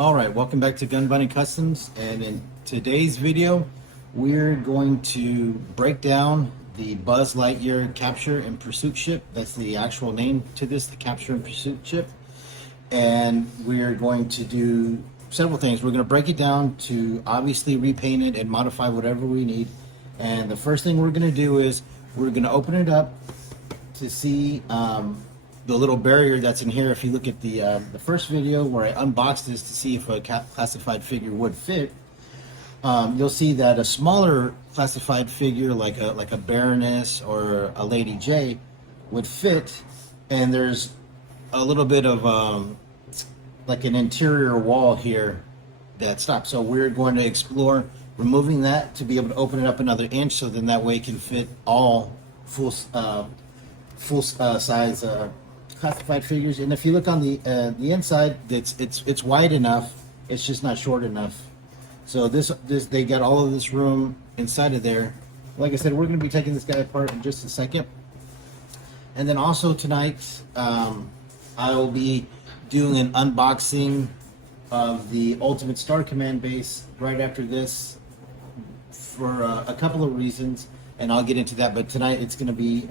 All right, welcome back to Gun Bunny Customs, and in today's video we're going to break down the Buzz Lightyear Capture and Pursuit ship. That's the actual name to this, the Capture and Pursuit ship. And we're going to do several things. We're going to break it down to obviously repaint it and modify whatever we need. And the first thing we're going to do is we're going to open it up to see the little barrier that's in here. If you look at the first video where I unboxed this to see if a classified figure would fit, you'll see that a smaller classified figure like a Baroness or a Lady J would fit, and there's a little bit of like an interior wall here that stops. So we're going to explore removing that to be able to open it up another inch, so then that way it can fit all full size classified figures. And if you look on the inside, it's wide enough. It's just not short enough. So this they got all of this room inside of there. Like I said, we're going to be taking this guy apart in just a second. And then also tonight, I will be doing an unboxing of the Ultimate Star Command base right after this for a couple of reasons, and I'll get into that. But tonight it's going to be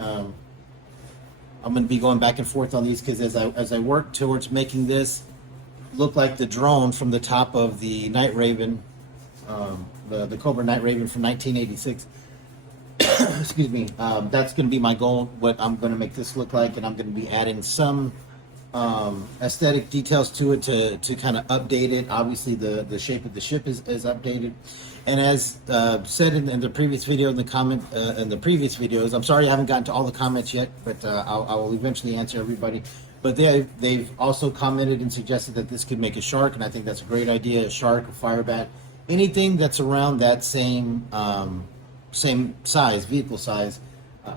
I'm going to be going back and forth on these, because as I work towards making this look like the drone from the top of the Night Raven, the Cobra Night Raven from 1986. Excuse me. That's going to be my goal, what I'm going to make this look like, and I'm going to be adding some aesthetic details to it to kind of update it. Obviously the shape of the ship is updated, and as said in the previous video, in the previous videos, I'm sorry I haven't gotten to all the comments yet, but I will eventually answer everybody. But they've also commented and suggested that this could make a shark, and I think that's a great idea. A shark, a fire bat, anything that's around that same size, vehicle size,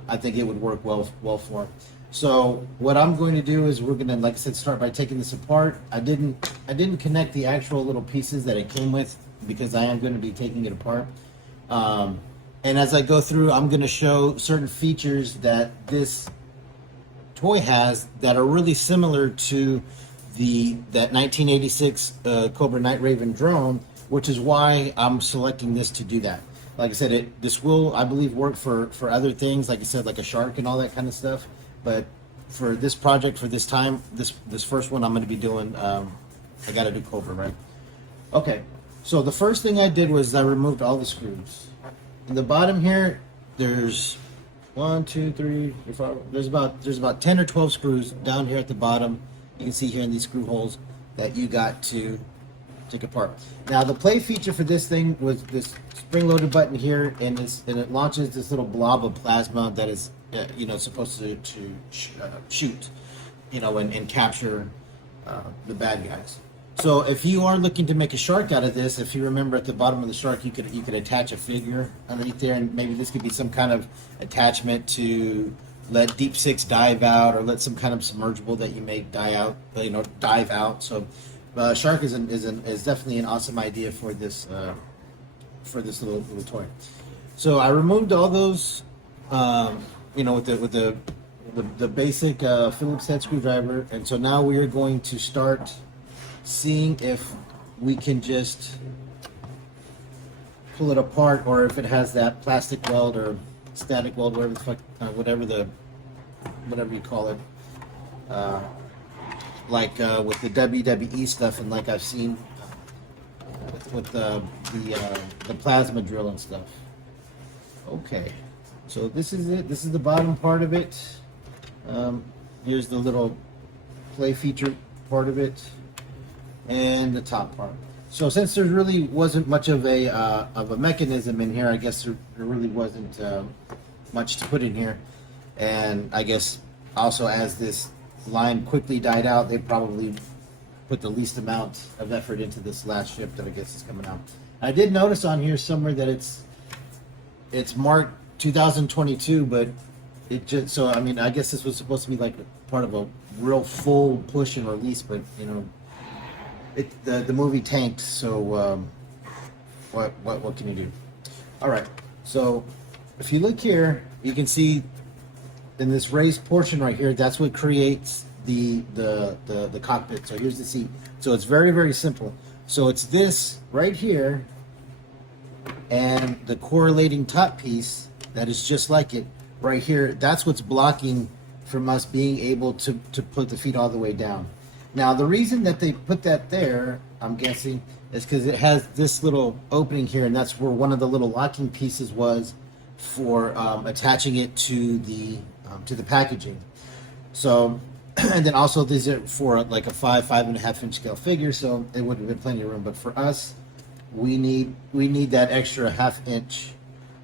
I think it would work well for. So what I'm going to do is we're going to, like I said, start by taking this apart. I didn't connect the actual little pieces that it came with, because I am going to be taking it apart. And as I go through, I'm going to show certain features that this toy has that are really similar to that 1986 Cobra Night Raven drone, which is why I'm selecting this to do that. Like I said, this will, I believe, work for other things, like I said, like a shark and all that kind of stuff. But for this project, for this time, this first one I'm going to be doing, I got to do Cobra, right? Okay, so the first thing I did was I removed all the screws. In the bottom here, there's 1, 2, 3, 4, 5. There's about 10 or 12 screws down here at the bottom. You can see here in these screw holes that you got to take apart. Now the play feature for this thing was this spring-loaded button here, and it launches this little blob of plasma that is supposed to shoot, and capture the bad guys. So if you are looking to make a shark out of this, if you remember at the bottom of the shark, you could attach a figure underneath there, and maybe this could be some kind of attachment to let Deep Six dive out, or let some kind of submergible that you make dive out. So shark is definitely an awesome idea for this little toy. So I removed all those. With the basic Phillips head screwdriver, and so now we are going to start seeing if we can just pull it apart, or if it has that plastic weld or static weld, whatever the fuck, whatever you call it, like with the WWE stuff, and like I've seen with the plasma drill and stuff. Okay. So this is it. This is the bottom part of it. Here's the little play feature part of it, and the top part. So since there really wasn't much of a mechanism in here, I guess there really wasn't much to put in here. And I guess also, as this line quickly died out, they probably put the least amount of effort into this last ship that I guess is coming out. I did notice on here somewhere that it's marked 2022, but it just, so I mean, I guess this was supposed to be like part of a real full push and release, but the movie tanked. So what can you do? All right, so if you look here, you can see in this raised portion right here, that's what creates the cockpit. So here's the seat. So it's very, very simple. So it's this right here and the correlating top piece that is just like it right here. That's what's blocking from us being able to put the feet all the way down. Now, the reason that they put that there, I'm guessing, is because it has this little opening here, and that's where one of the little locking pieces was for attaching it to the packaging. So, and then also these are for like a 5.5 inch scale figure, so it would have been plenty of room. But for us, we need that extra 1/2 inch.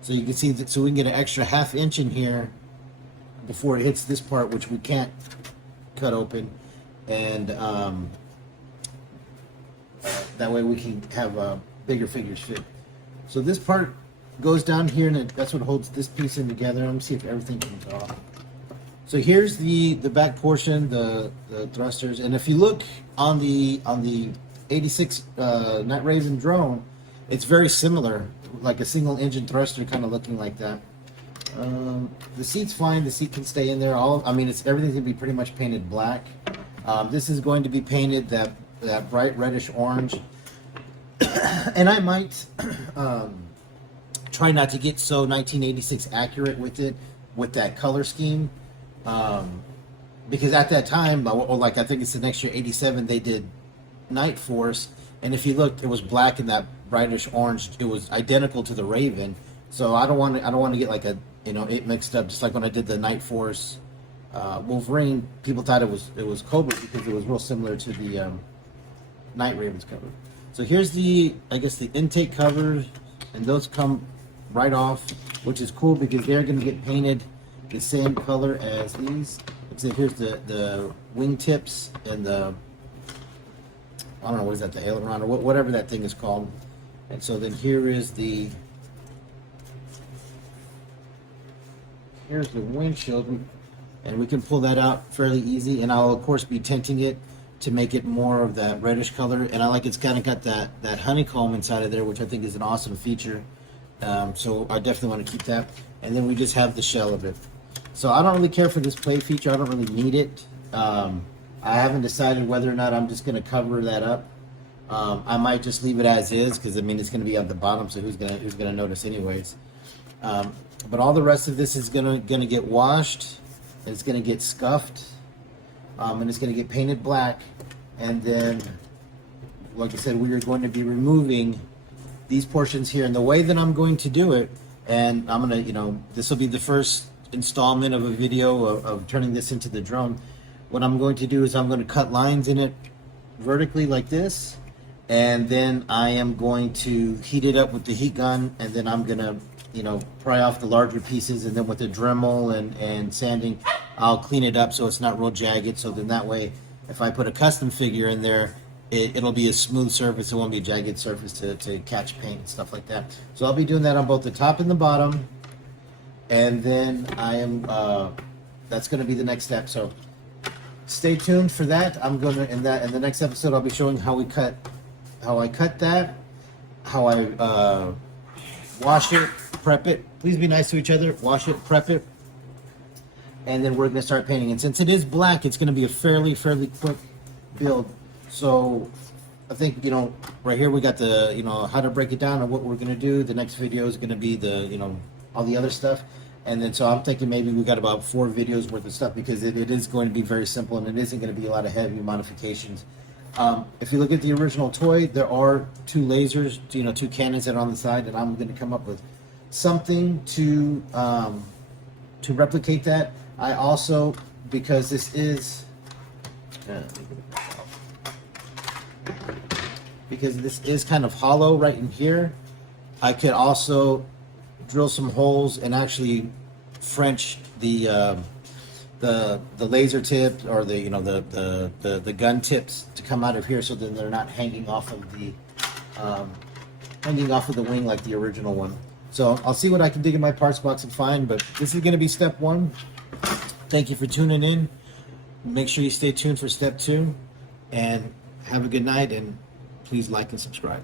So you can see that, so we can get an extra 1/2 inch in here before it hits this part, which we can't cut open, and that way we can have bigger figures fit. So this part goes down here, and that's what holds this piece in together. Let me see if everything comes off. So here's the back portion, the thrusters, and if you look on the 86 Night Raven drone, it's very similar, like a single engine thruster, kind of looking like that. The seat's fine. The seat can stay in there. Everything's gonna be pretty much painted black. This is going to be painted that bright reddish orange, and I might try not to get so 1986 accurate with it, with that color scheme, because at that time, like I think it's the next year, 87, they did Night Force, and if you looked, it was black and that brightish orange. It was identical to the Raven, so I don't want to get like it mixed up. Just like when I did the Night Force Wolverine, people thought it was Cobra because it was real similar to the Night Raven's cover. So here's the intake covers, and those come right off, which is cool because they're going to get painted the same color as these. So here's the wing tips and the, I don't know, what is that, the aileron or whatever that thing is called. And so then here's the windshield, and we can pull that out fairly easy, and I'll of course be tinting it to make it more of that reddish color. And I like it's kind of got that honeycomb inside of there, which I think is an awesome feature. So I definitely want to keep that. And then we just have the shell of it. So I don't really care for this plate feature. I don't really need it. I haven't decided whether or not I'm just going to cover that up. I might just leave it as is because it's going to be at the bottom, so who's gonna notice anyways? But all the rest of this is gonna get washed. It's gonna get scuffed, and it's gonna get painted black. And then, like I said, we are going to be removing these portions here. And the way that I'm going to do it, and I'm gonna, this will be the first installment of a video of turning this into the drone. What I'm going to do is I'm going to cut lines in it vertically like this, and then I am going to heat it up with the heat gun, and then I'm gonna pry off the larger pieces, and then with the Dremel and sanding, I'll clean it up so it's not real jagged. So then that way, if I put a custom figure in there, it'll be a smooth surface. It won't be a jagged surface to catch paint and stuff like that. So I'll be doing that on both the top and the bottom, and then that's going to be the next step. So stay tuned for that. I'm gonna in the next episode I'll be showing how I cut that, how I wash it, prep it. Please be nice to each other. Wash it, prep it, and then we're gonna start painting. And since it is black, it's gonna be a fairly quick build. So I think right here we got the how to break it down and what we're gonna do. The next video is gonna be the all the other stuff. And then so I'm thinking maybe we got about 4 videos worth of stuff because it is going to be very simple, and it isn't going to be a lot of heavy modifications. If you look at the original toy, there are 2 lasers, 2 cannons that are on the side, and I'm going to come up with something to replicate that. I also, because this is kind of hollow right in here, I could also drill some holes and actually French the laser tip or the gun tips to come out of here, so then they're not hanging off of the wing like the original one. So I'll see what I can dig in my parts box and find, but this is going to be step 1. Thank you for tuning in. Make sure you stay tuned for step 2, and have a good night, and please like and subscribe.